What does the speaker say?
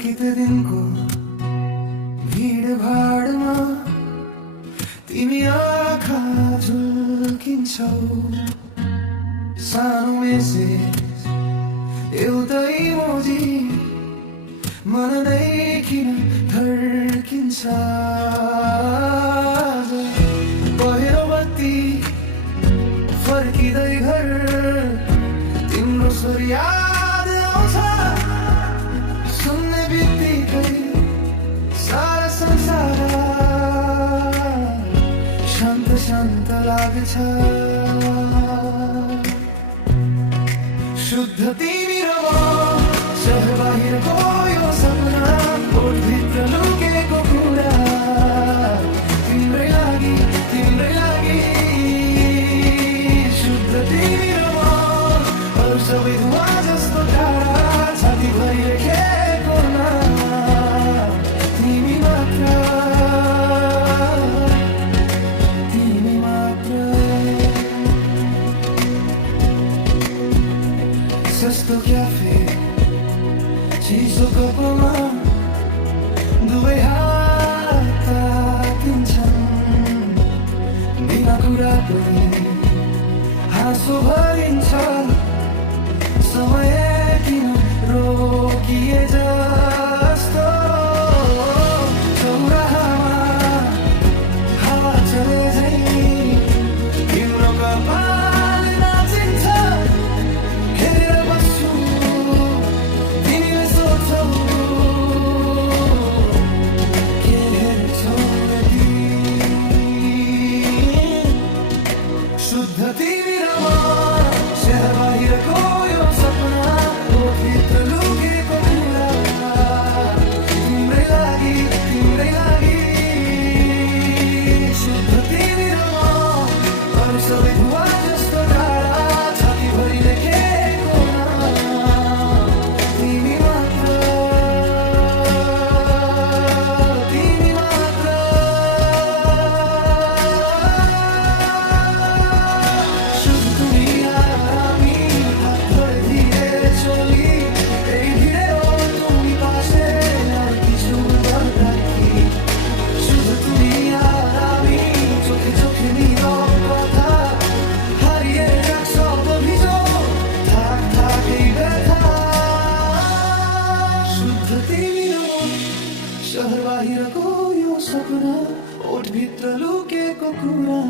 थकित दिनको भिडभाडमा तिमी आँखा झुल्किन्छौ। सानो मेसेज एउटै इमोजी मनदै किन धड्किन्छ। पहिरो बत्ती फर्किँदै घर तिम्रो स्वर याद आउँछ। सुन्ने बित्तिकै सारा संसार शान्त शान्त लाग्छ। शुद्ध तिमी र म सहर बाहिरको यो सपना ओठभित्र लुकेको कुरा तिम्रै लागि तिम्रै लागि। शुद्ध तिमी र म अरू सबै धुवा जस्तो टाढा छातीभरि लेखेको नाम तिमी मात्र तिमी मात्र। सस्तो क्याफे चिसो कपमा दुवै हात तातिन्छन्। बिना कुरा पनि हाँसो भरिन्छ। समय किन रोकिए जस्तो चौराहामा हावा चले झै तिम्रो कपाल नाचिन्छ। हेरेर बस्छु तिमीले सोध्छौ के हेर्छौ यति। शुद्ध तिमी र म सहर बाहिरको यो सपना ओठभित्र लुकेको कुरा तिम्रै लागि तिम्रै लागि। शुद्ध तिमी र म अरू सबै धुवा जस्तो टाढा छातीभरि लेखेको नाम तिमी मात्र तिमी मात्र। शुद्ध दुनिया আমি হাত ধরে ধীরে চলি এই ভিড়েও তুমি পাশে আর কিছু দরকার কি। শুধু তুমি আর আমি চোখে চোখে নীরব কথা হারিয়ে যাক সব অভিযোগ থাক থাক এই ব্যথা। शुद्ध तिमी र म सहर बाहिरको यो सपना ओठभित्र लुकेको कुरा